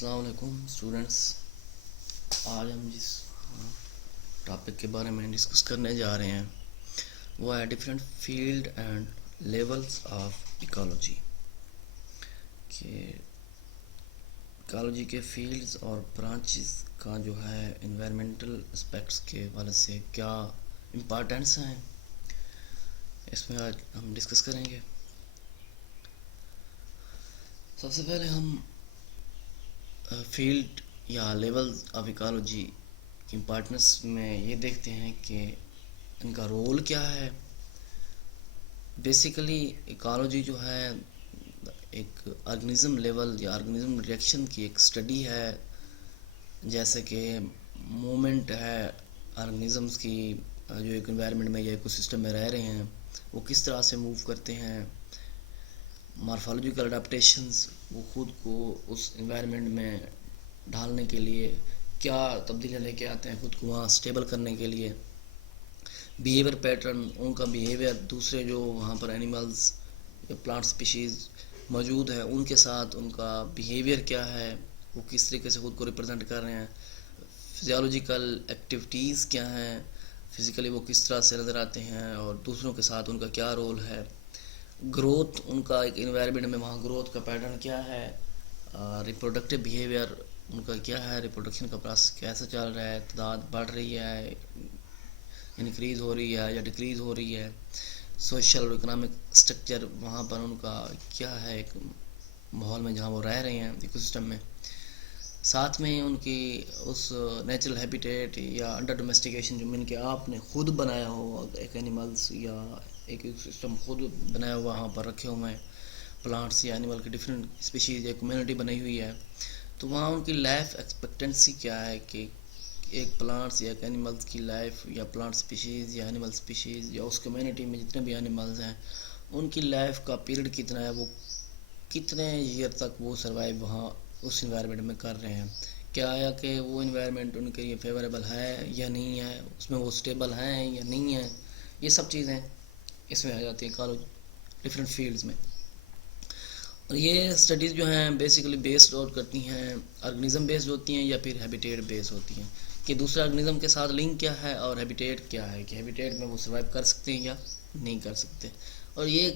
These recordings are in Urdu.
السلام علیکم اسٹوڈنٹس. آج ہم جس ٹاپک کے بارے میں ڈسکس کرنے جا رہے ہیں وہ ہے different field and levels of ecology. کہ ایکالوجی کے فیلڈز اور برانچز کا جو ہے انوائرمنٹل اسپیکٹس کے حوالے سے کیا امپارٹینس ہیں، اس میں آج ہم ڈسکس کریں گے. سب سے پہلے ہم فیلڈ یا لیولز آف ایکالوجی کی امپارٹنس میں یہ دیکھتے ہیں کہ ان کا رول کیا ہے. بیسیکلی ایکالوجی جو ہے ایک آرگنزم لیول یا آرگنزم ریئیکشن کی ایک اسٹڈی ہے، جیسے کہ مومنٹ ہے آرگنزمس کی جو ایک انوائرمنٹ میں یا ایکو سسٹم میں رہ رہے ہیں وہ کس طرح سے موو کرتے ہیں. مارفالوجیکل اڈاپٹیشنز، وہ خود کو اس انوائرمنٹ میں ڈھالنے کے لیے کیا تبدیلیاں لے کے آتے ہیں، خود کو وہاں اسٹیبل کرنے کے لیے. بیہیویئر پیٹرن، ان کا بیہیویئر دوسرے جو وہاں پر اینیملز یا پلانٹ اسپیشیز موجود ہیں ان کے ساتھ ان کا بیہیویئر کیا ہے، وہ کس طریقے سے خود کو ریپرزینٹ کر رہے ہیں. فزیولوجیکل ایکٹیویٹیز کیا ہیں، فزیکلی وہ کس طرح سے نظر آتے ہیں اور دوسروں کے ساتھ ان کا کیا رول ہے. گروتھ، ان کا ایک انوائرمنٹ میں وہاں گروتھ کا پیٹرن کیا ہے. ریپروڈکٹیو بیہیویئر ان کا کیا ہے، ریپروڈکشن کا پروسیس کیسے چل رہا ہے، تعداد بڑھ رہی ہے، انکریز ہو رہی ہے یا ڈیکریز ہو رہی ہے. سوشل اور اکنامک اسٹرکچر وہاں پر ان کا کیا ہے، ایک ماحول میں جہاں وہ رہ رہے ہیں ایکو سسٹم میں. ساتھ میں ان کی اس نیچرل ہیبیٹیٹ یا انڈر ڈومیسٹیکیشن جو من کے آپ نے خود بنایا ہو، ایک اینیملس یا ایک سسٹم خود بنایا ہوا وہاں پر رکھے ہوئے ہیں، پلانٹس یا اینیمل کی ڈفرینٹ اسپیشیز یا کمیونٹی بنائی ہوئی ہے، تو وہاں ان کی لائف ایکسپیکٹنسی کیا ہے کہ ایک پلانٹس یا ایک اینیملس کی لائف یا پلانٹ اسپیشیز یا اینیمل اسپیشیز یا اس کمیونٹی میں جتنے بھی اینیملز ہیں ان کی لائف کا پیریڈ کتنا ہے، وہ کتنے ایئر تک وہ سروائیو وہاں اس انوائرمنٹ میں کر رہے ہیں. کیا آیا کہ وہ انوائرمنٹ ان کے لیے فیوریبل ہے یا نہیں ہے، اس میں وہ اسٹیبل ہیں یا نہیں ہیں. یہ سب چیزیں اس میں آ جاتی ہیں ایکالوجی ڈفرینٹ فیلڈز میں. اور یہ اسٹڈیز جو ہیں بیسیکلی بیسڈ آؤٹ کرتی ہیں آرگنزم بیسڈ ہوتی ہیں یا پھر ہیبیٹیٹ بیسڈ ہوتی ہیں کہ دوسرے آرگنزم کے ساتھ لنک کیا ہے اور ہیبیٹیٹ کیا ہے، کہ ہیبیٹیٹ میں وہ سروائیو کر سکتے ہیں یا نہیں کر سکتے. اور یہ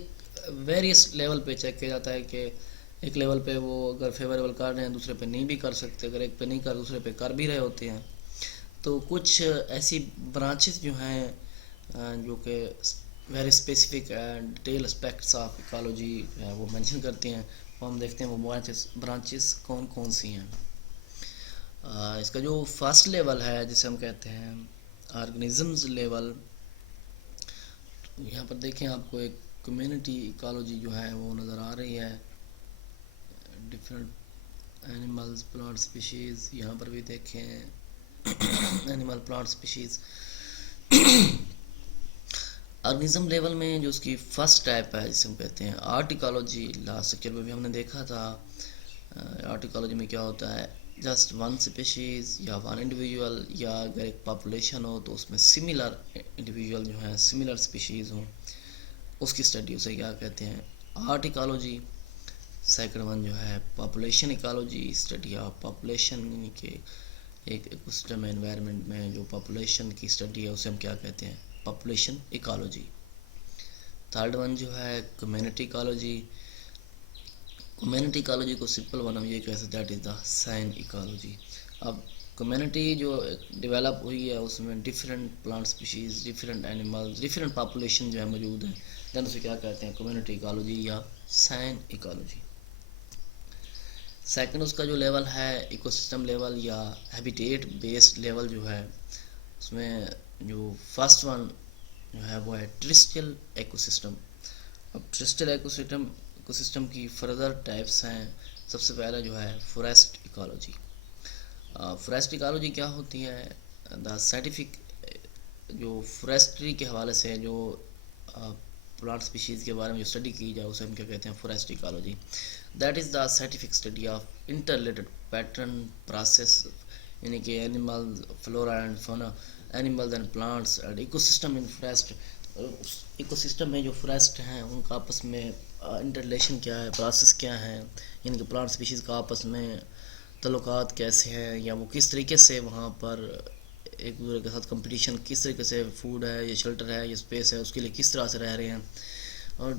ویریس لیول پہ چیک کیا جاتا ہے کہ ایک لیول پہ وہ اگر فیوریبل کر رہے ہیں دوسرے پہ نہیں بھی کر سکتے، اگر ایک پہ نہیں کر دوسرے پہ کر بھی رہے ہوتے ہیں. تو کچھ ایسی برانچز جو ہیں جو کہ very specific and detail aspects of ecology وہ مینشن کرتے ہیں، وہ ہم دیکھتے ہیں وہ برانچز کون کون سی ہیں. اس کا جو فرسٹ لیول ہے جسے ہم کہتے ہیں آرگنزمز لیول، یہاں پر دیکھیں آپ کو ایک کمیونٹی ایکالوجی جو ہے وہ نظر آ رہی ہے. ڈفرینٹ اینیملز، پلانٹ اسپیشیز، یہاں پر بھی دیکھیں animal plant species. Organism level میں جو اس کی فرسٹ ٹائپ ہے جسے ہم کہتے ہیں آرٹ ایکالوجی، لاسٹ لیکچر میں بھی ہم نے دیکھا تھا. آرٹ ایکالوجی میں کیا ہوتا ہے، جسٹ ون اسپیشیز یا ون انڈیویژول، یا اگر ایک پاپولیشن ہو تو اس میں سملر انڈیویژول جو ہیں، سملر اسپیشیز ہوں، اس کی اسٹڈی اسے کیا کہتے ہیں آرٹ ایکالوجی. سیکنڈ ون جو ہے population ecology, study of population, یعنی کہ ایک ایکو سسٹم انوائرمنٹ میں جو پاپولیشن کی اسٹڈی ہے اسے ہم کیا کہتے ہیں پاپولیشن ایکالوجی. تھرڈ ون جو ہے کمیونٹی ایکالوجی. کمیونٹی ایکالوجی کو سمپل ون ہم یہ کہہ سکتے ہیں that is the synecology. اب کمیونٹی جو ڈیولپ ہوئی ہے اس میں different plant species, different animals, different population جو ہے موجود ہیں، دین اسے کیا کہتے ہیں کمیونٹی ایکالوجی یا سائن ایکالوجی. سیکنڈ اس کا جو لیول ہے ایکو سسٹم لیول یا ہیبیٹیٹ بیسڈ لیول جو ہے، اس میں جو فرسٹ ون جو ہے وہ ہے ٹرسٹریل ایکو سسٹم. اب ٹرسٹریل ایکو سسٹم کی فردر ٹائپس ہیں. سب سے پہلا جو ہے فوریسٹ ایکالوجی. فوریسٹ ایکالوجی کیا ہوتی ہے، دا سائنٹیفک جو فوریسٹری کے حوالے سے جو پلانٹ اسپیشیز کے بارے میں جو اسٹڈی کی جائے اسے ہم کیا کہتے ہیں forest ecology. That is the scientific study of interrelated pattern process, یعنی کہ animal flora and fauna, animals and plants and ecosystem in forest. Ecosystem میں جو فوریسٹ ہیں ان کا آپس میں انٹر ریلیشن کیا ہے، پروسیس کیا ہے، یعنی کہ پلانٹ اسپیشیز کا آپس میں تعلقات کیسے ہیں یا وہ کس طریقے سے وہاں پر ایک دوسرے کے ساتھ کمپٹیشن کس طریقے سے، فوڈ ہے یا شیلٹر ہے یا اسپیس ہے، اس کے لیے کس طرح سے رہ رہے ہیں. اور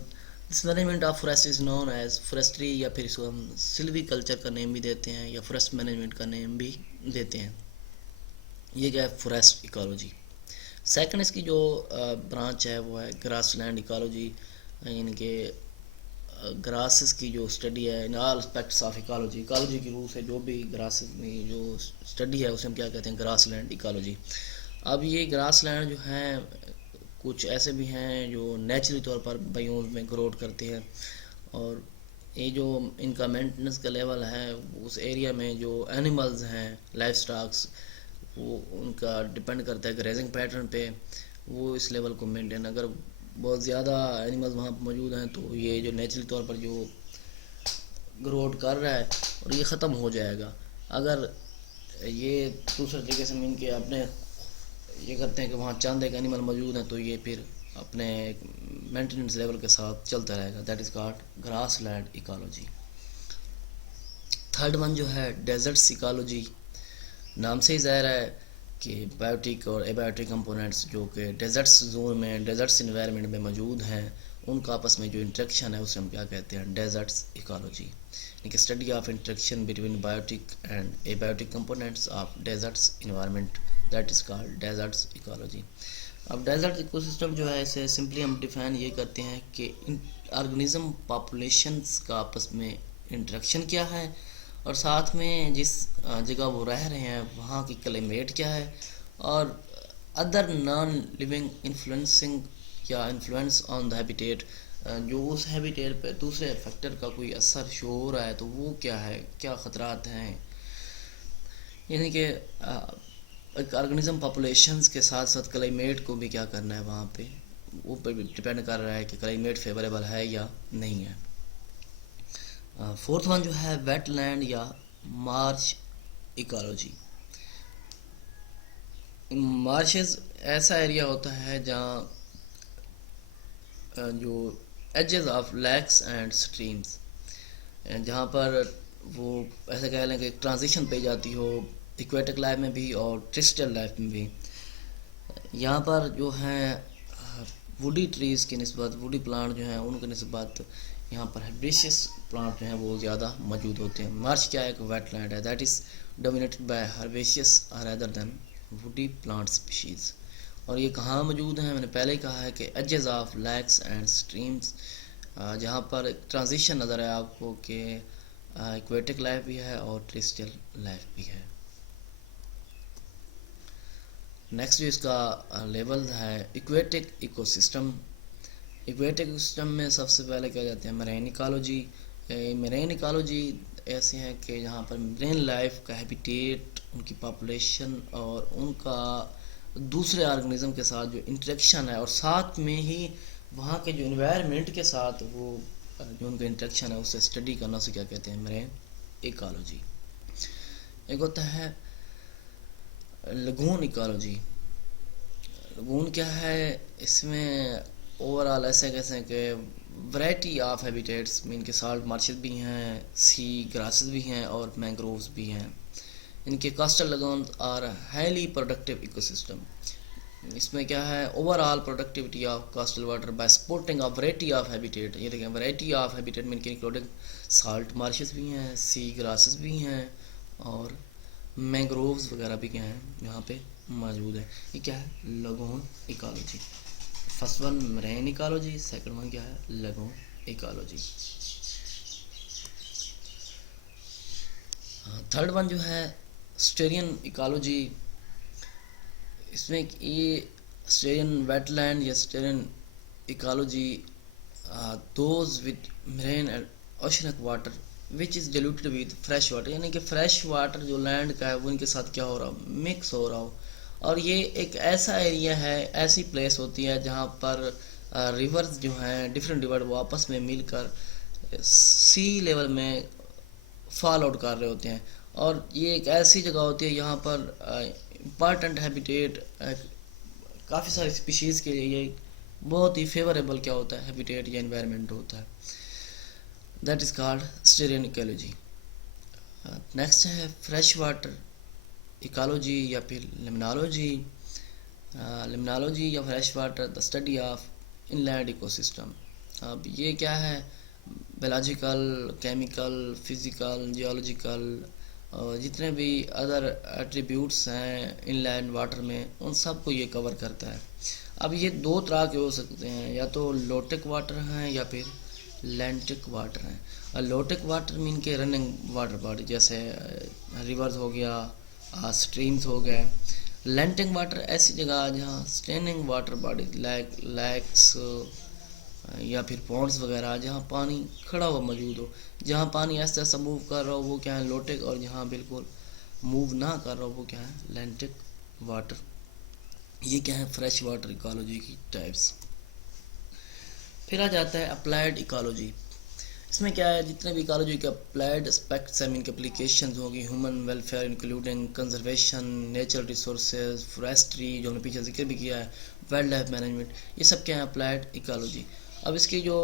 this management of forest is known as forestry, یا پھر اس کو ہم سلوی کلچر کا نیم بھی دیتے ہیں یا فورسٹ مینجمنٹ کا نیم بھی دیتے ہیں. یہ کیا ہے فوریسٹ ایکالوجی. سیکنڈ اس کی جو برانچ ہے وہ ہے گراس لینڈ ایکالوجی، یعنی کہ گراسز کی جو اسٹڈی ہے ان آل اسپیکٹس آف ایکالوجی. ایکالوجی کی روح سے جو بھی گراسز میں جو اسٹڈی ہے اسے ہم کیا کہتے ہیں گراس لینڈ ایکالوجی. اب یہ گراس لینڈ جو ہیں کچھ ایسے بھی ہیں جو نیچرلی طور پر بائیومز میں گروتھ کرتے ہیں، اور یہ جو ان کا مینٹننس کا لیول ہے اس ایریا میں جو اینیملز ہیں لائف سٹاکس، وہ ان کا ڈپینڈ کرتا ہے گریزنگ پیٹرن پہ. وہ اس لیول کو مینٹین، اگر بہت زیادہ اینیملز وہاں موجود ہیں تو یہ جو نیچرلی طور پر جو گروتھ کر رہا ہے اور یہ ختم ہو جائے گا. اگر یہ دوسرے طریقے سے مین کے اپنے یہ کرتے ہیں کہ وہاں چند ایک اینیمل موجود ہیں تو یہ پھر اپنے مینٹیننس لیول کے ساتھ چلتا رہے گا. That is called grassland ecology. Third one جو ہے ڈیزرٹس ایکالوجی. نام سے ہی ظاہر ہے کہ بایوٹک اور ایبایوٹک کمپوننٹس جو کہ ڈیزرٹس زون میں ڈیزرٹس انوائرمنٹ میں موجود ہیں ان کا آپس میں جو انٹریکشن ہے اسے ہم کیا کہتے ہیں ڈیزرٹس ایکالوجی. یعنی کہ study of interaction between biotic and abiotic components of deserts environment, that is called deserts ecology. اب ڈیزرٹ ایکو سسٹم جو ہے اسے سمپلی ہم ڈیفائن یہ کرتے ہیں کہ آرگنیزم پاپولیشنس کا آپس میں انٹریکشن کیا ہے، اور ساتھ میں جس جگہ وہ رہ رہے ہیں وہاں کی کلائمیٹ کیا ہے، اور ادر نان لیونگ انفلوئنسنگ یا انفلوئنس آن دا ہیبیٹیٹ، جو اس ہیبیٹیٹ پہ دوسرے فیکٹر کا کوئی اثر شو ہو رہا ہے تو وہ کیا ہے، کیا خطرات ہیں. یعنی کہ ایک آرگنیزم پاپولیشنز کے ساتھ ساتھ کلائمیٹ کو بھی کیا کرنا ہے وہاں پہ، وہ پہ بھی ڈپینڈ کر رہا ہے کہ کلائمیٹ فیوریبل ہے یا نہیں ہے. فورتھ ون جو ہے ویٹ لینڈ یا مارش ایکالوجی. مارشز ایسا ایریا ہوتا ہے جہاں جو edges of lakes and streams, جہاں پر وہ ایسا کہہ لیں کہ ٹرانزیشن پہ جاتی ہو ایکویٹک لائف میں بھی اور ٹرسٹل لائف میں بھی. یہاں پر جو ہیں ووڈی ٹریز کی نسبت، ووڈی پلانٹ جو ہیں ان کی نسبت یہاں پر ہربیشیس پلانٹ جو ہیں وہ زیادہ موجود ہوتے ہیں. مارش کیا ہے ایک ویٹ لینڈ ہے، that is dominated by herbaceous rather than woody plant species. اور یہ کہاں موجود ہیں، میں نے پہلے ہی کہا ہے کہ edges of lakes and streams, جہاں پر ٹرانزیشن نظر ہے آپ کو کہ ایکویٹک لائف بھی ہے اور ٹرسٹل لائف بھی ہے. نیکسٹ جو اس کا لیول ہے aquatic ecosystem. Aquatic ecosystem میں سب سے پہلے کیا جاتے ہیں میرین ایکالوجی. میرین ایکالوجی ایسے ہیں کہ جہاں پر میرین لائف کا ہیبیٹیٹ، ان کی پاپولیشن اور ان کا دوسرے آرگنیزم کے ساتھ جو انٹریکشن ہے، اور ساتھ میں ہی وہاں کے جو انوائرمنٹ کے ساتھ وہ جو ان کا انٹریکشن ہے اسے اسٹڈی کرنا، اسے کیا کہتے ہیں میرین ایکالوجی. ایک ہوتا ہے لگون ایکالوجی. لگون کیا ہے، اس میں اوور آل ایسے کہتے ہیں کہ ورائٹی آف ہیبیٹیٹس، مین کے سالٹ مارشز بھی ہیں، سی گراسز بھی ہیں اور مینگرووز بھی ہیں. ان کے coastal lagoons are highly productive ecosystem. اس میں کیا ہے overall productivity of coastal water by supporting of variety of habitat. یہ دیکھیں ورائٹی آف ہیبیٹیٹ مین کے انکلوڈنگ سالٹ مارشز بھی ہیں، سی گراسز بھی ہیں اور مینگرووز وغیرہ بھی کیا ہیں یہاں پہ موجود ہے. یہ کیا ہے lagoon ecology. First one marine ecology, second one کیا ہے لگون ایکالوجی. تھرڈ ون جو ہے اسٹیرین ایکالوجی. اس میں یہ اسٹیرین ویٹ لینڈ یا estuarine ecology those with marine and oceanic water which is diluted with fresh water. یعنی کہ فریش واٹر جو لینڈ کا ہے وہ ان کے ساتھ کیا ہو رہا ہو مکس ہو رہا ہو. اور یہ ایک ایسا ایریا ہے، ایسی پلیس ہوتی ہے جہاں پر ریورز جو ہیں ڈفرینٹ ریور وہ آپس میں مل کر سی لیول میں فال آؤٹ کر رہے ہوتے ہیں. اور یہ ایک ایسی جگہ ہوتی ہے یہاں پر امپارٹنٹ ہیبیٹیٹ کافی ساری اسپیشیز کے لیے یہ بہت ہی فیوریبل کیا ہوتا ہے ہیبیٹیٹ یا انوائرمنٹ ہوتا ہے. That is called estuarine ecology. Next ہے فریش واٹر ایکالوجی یا پھر لمنالوجی. لمنالوجی یا fresh water the study of inland ecosystem. اب یہ کیا ہے؟ بیولوجیکل، کیمیکل، فزیکل، جیولوجیکل جتنے بھی ادر ایٹریبیوٹس ہیں ان لینڈ واٹر میں ان سب کو یہ کور کرتا ہے. اب یہ دو طرح کے ہو سکتے ہیں، یا تو لوٹک واٹر ہیں یا پھر لینٹک واٹر ہیں. لوٹک واٹر مین کے رننگ واٹر باڈی جیسے ریورز ہو گیا، اسٹریمز ہو گئے. لینٹنگ واٹر ایسی جگہ جہاں standing water body like lakes یا پھر پونڈس وغیرہ جہاں پانی کھڑا ہوا موجود ہو. جہاں پانی ایسا ایسا موو کر رہا ہو وہ کیا ہے لوٹک، اور جہاں بالکل موو نہ کر رہا ہو وہ کیا ہے لینٹک واٹر. یہ کیا ہے فریش واٹر ایکالوجی کی ٹائپس. پھر آ جاتا ہے اپلائیڈ ایکالوجی. اس میں کیا ہے جتنے بھی ایکالوجی کے اپلائیڈ اسپیکٹس ہیں ان کے اپلیکیشنز ہوگی human welfare including conservation, natural resources, forestry جو ہم نے پیچھے ذکر بھی کیا ہے، وائلڈ لائف مینجمنٹ، یہ سب کیا ہے اپلائیڈ ایکالوجی. اب اس کی جو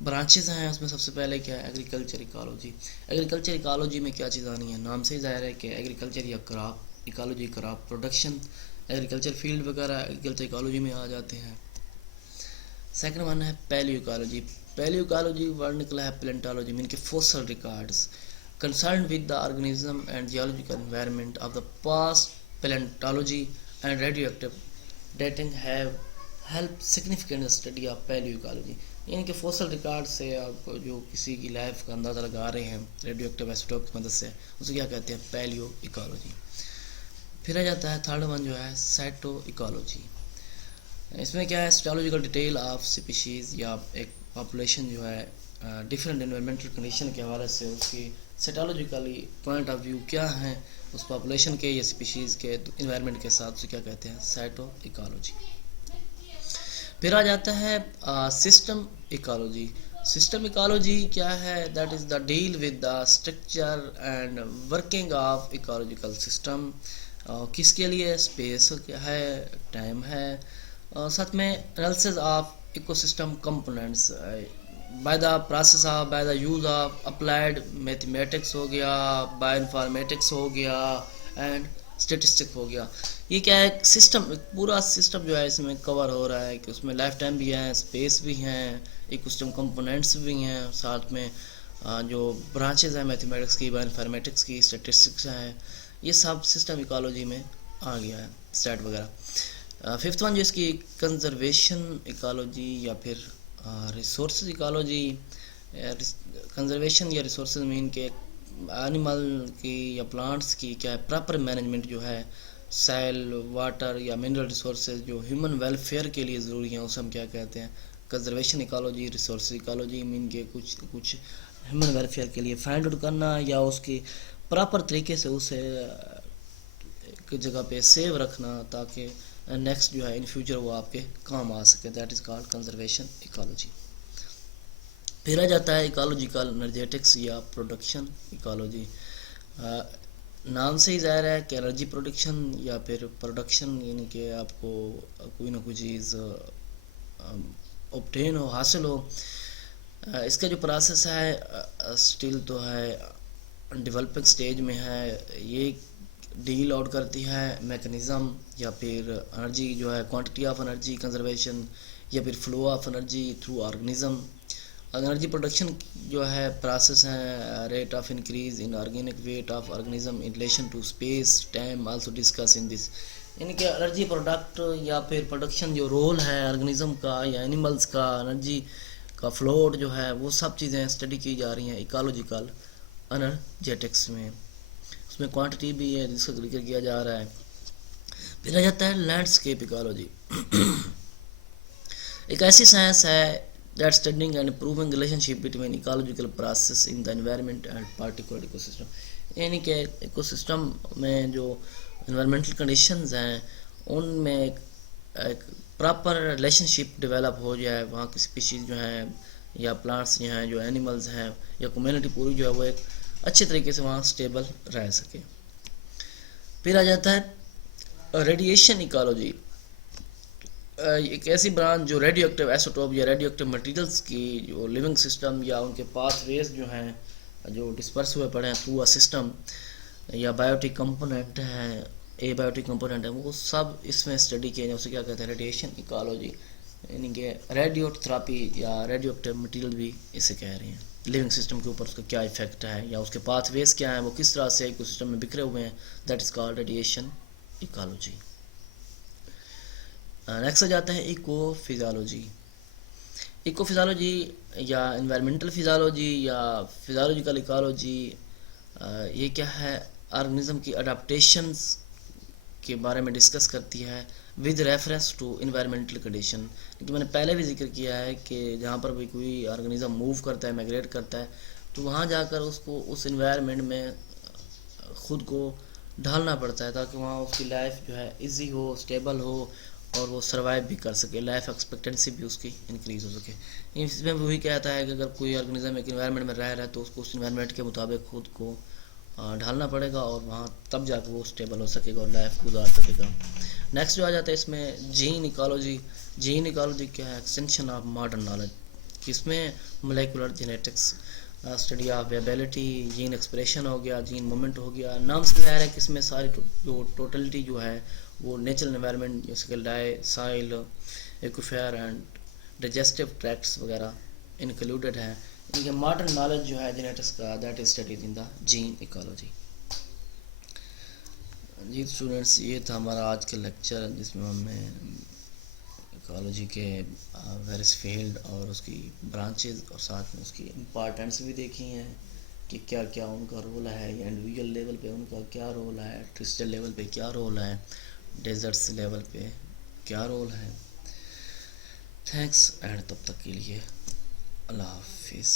برانچز ہیں اس میں سب سے پہلے کیا ہے ایگریکلچر ایکالوجی. ایگریکلچر ایکالوجی میں کیا چیز آنی ہے؟ نام سے ہی ظاہر ہے کہ ایگریکلچر یا crop ecology, crop production, agriculture field وغیرہ ایگریکلچر ایکالوجی میں آ جاتے ہیں. سیکنڈ ون ہے palaeoecology. Palaeoecology word نکلا ہے پلینٹالوجی مین کے fossil records concerned with the organism and geological environment of the past. Palaeontology and radioactive dating have help significant study of palaeoecology. یعنی کہ فوسل ریکارڈ سے آپ جو کسی کی لائف کا اندازہ لگا رہے ہیں ریڈیو ایکٹیو آئسوٹوپ کی مدد سے، اسے کیا کہتے ہیں پیلیو ایکالوجی. پھر آ جاتا ہے تھرڈ ون جو ہے سائٹو ایکالوجی. اس میں کیا ہے سائٹولوجیکل ڈیٹیل آف سپیشیز یا ایک پاپولیشن جو ہے ڈفرینٹ انوائرمنٹل کنڈیشن کے حوالے سے اس کی سائٹولوجیکلی پوائنٹ آف ویو کیا ہیں اس پاپولیشن کے یا سپیشیز کے انوائرمنٹ کے ساتھ، اسے کیا کہتے ہیں سائٹو ایکالوجی. پھر آ جاتا ہے سسٹم ایکالوجی. سسٹم ایکالوجی کیا ہے؟ That is the deal with the structure and working of ecological system. کس کے لیے؟ اسپیس ہے، ٹائم ہے، ساتھ میں analysis of ecosystem components by the process of by the use of applied mathematics ہو گیا، بایو انفارمیٹکس ہو گیا اینڈ اسٹیٹسٹک ہو گیا. یہ کیا ہے سسٹم، پورا سسٹم جو ہے اس میں کور ہو رہا ہے کہ اس میں لائف ٹائم بھی ہے، اسپیس بھی ہیں، ایکو سسٹم کمپوننٹس بھی ہیں، ساتھ میں جو برانچز ہیں میتھمیٹکس کی، بایو انفارمیٹکس کی، اسٹیٹسٹکس ہیں، یہ سب سسٹم ایکالوجی میں آ گیا ہے اسٹیٹ وغیرہ. ففتھ ون جو اس کی کنزرویشن ایکالوجی یا پھر ریسورسز ایکالوجی. کنزرویشن یا ریسورسز مین کے اینیمل کی یا پلانٹس کی کیا ہے پراپر مینجمنٹ جو ہے سیل، واٹر یا منرل ریسورسز جو ہیومن ویلفیئر کے لیے ضروری ہیں اسے ہم کیا کہتے ہیں کنزرویشن ایکالوجی. ریسورس ایکالوجی مین کے کچھ ہیومن ویلفیئر کے لیے فائنڈ آؤٹ کرنا یا اس کی پراپر طریقے سے اسے ایک جگہ پہ سیو رکھنا تاکہ نیکسٹ جو ہے ان فیوچر وہ آپ کے کام آ سکے. That is called conservation ecology. پھر آ جاتا ہے ایکالوجیکل انرجیٹکس یا پروڈکشن ایکالوجی. نام سے ہی ظاہر ہے کہ انرجی پروڈکشن یا پھر پروڈکشن یعنی کہ آپ کو کوئی نہ کوئی چیز اوبٹین ہو، حاصل ہو. اس کا جو پروسیس ہے اسٹل تو ہے ڈیولپنگ سٹیج میں ہے. یہ ڈیل آؤٹ کرتی ہے میکنزم یا پھر انرجی جو ہے کوانٹٹی آف انرجی کنزرویشن یا پھر flow of energy through organism. Energy production جو ہے پروسیس ہے rate of increase in organic weight of organism in relation to space time also discuss in this. یعنی کہ انرجی پروڈکٹ یا پھر پروڈکشن جو رول ہے آرگنزم کا یا اینیملز کا انرجی کا فلوٹ جو ہے وہ سب چیزیں اسٹڈی کی جا رہی ہیں ایکالوجیکل انرجیٹکس میں. اس میں کوانٹٹی بھی ہے جس کا ذکر کیا جا رہا ہے. پھر آ جاتا ہے لینڈسکیپ ایکالوجی. ایک ایسی سائنس ہے that studying and improving relationship between ecological process in the environment and particular ecosystem. یعنی کہ ایکو سسٹم میں جو انوائرمنٹل کنڈیشنز ہیں ان میں ایک پراپر ریلیشن شپ ڈیولپ ہو جائے، وہاں کی اسپیشیز جو ہیں یا پلانٹس جو ہیں جو اینیملز ہیں یا کمیونٹی پوری جو ہے وہ ایک اچھے طریقے سے وہاں اسٹیبل رہ سکے. پھر آ جاتا ہے ریڈیشن ایکالوجی. ایک ایسی برانچ جو ریڈیو ایکٹیو آئسوٹوپ یا ریڈیو ایکٹیو مٹیریلز کی جو لیونگ سسٹم یا ان کے پاتھ ویز جو ہیں جو ڈسپرس ہوئے پڑے ہیں تھرو اے سسٹم، یا بایوٹک کمپوننٹ ہیں، اے بایوٹک کمپوننٹ ہے، وہ سب اس میں اسٹڈی کیے ہیں. اسے کیا کہتے ہیں؟ ریڈیشن ایکالوجی، یعنی کہ ریڈیو تھراپی یا ریڈیو ایکٹیو مٹیریل بھی اسے کہہ رہے ہیں. لیونگ سسٹم کے اوپر اس کا کیا افیکٹ ہے یا اس کے پاتھ ویز کیا ہیں، وہ کس طرح سے ایکو سسٹم میں بکھرے ہوئے ہیں، that is called radiation ecology. Next آ جاتے ہیں ایکو فزیالوجی. ایکو فزیالوجی یا انوائرمنٹل فزیالوجی یا فزیالوجیکل ایکالوجی، یہ کیا ہے؟ آرگنزم کی اڈاپٹیشنز کے بارے میں ڈسکس کرتی ہے with reference to environmental condition. کیونکہ میں نے پہلے بھی ذکر کیا ہے کہ جہاں پر بھی کوئی آرگنزم موو کرتا ہے، مائگریٹ کرتا ہے، تو وہاں جا کر اس کو اس انوائرمنٹ میں خود کو ڈھالنا پڑتا ہے تاکہ وہاں اس کی لائف جو ہے ایزی ہو، اسٹیبل ہو، اور وہ سروائیو بھی کر سکے، لائف ایکسپیکٹنسی بھی اس کی انکریز ہو سکے. اس میں وہی کہتا ہے کہ اگر کوئی آرگنزم ایک انوائرمنٹ میں رہ رہا ہے تو اس کو اس انوائرمنٹ کے مطابق خود کو ڈھالنا پڑے گا، اور وہاں تب جا کے وہ اسٹیبل ہو سکے گا اور لائف گزار سکے گا. نیکسٹ جو آ جاتا ہے اس میں جین ایکالوجی. جین ایکالوجی کیا ہے؟ Extension of modern knowledge. اس میں molecular genetics, study of viability, gene expression ہو گیا، جین مومنٹ ہو گیا. نام سے ظاہر ہے کہ اس میں ساری جو ٹوٹلٹی جو ہے وہ نیچرل انوائرمنٹ جیسے کہ ڈائی، سائل، ایکوفیئر اینڈ ڈائجسٹیو ٹریکٹس وغیرہ انکلوڈیڈ ہیں. ان کے ماڈرن نالج جو ہے جینیٹکس کا، that is studied in the genecology. جی اسٹوڈنٹس، یہ تھا ہمارا آج کا لیکچر جس میں ہم نے ایکالوجی کے ویریس فیلڈ اور اس کی برانچز اور ساتھ میں اس کی امپارٹنس بھی دیکھی ہیں کہ کیا کیا ان کا رول ہے، یا انڈیویجول لیول پہ ان کا کیا رول ہے، ٹرسٹل لیول پہ کیا رول ہے، ڈیزرٹس لیول پہ کیا رول ہے. تھینکس اینڈ تب تک کے لیے اللہ حافظ.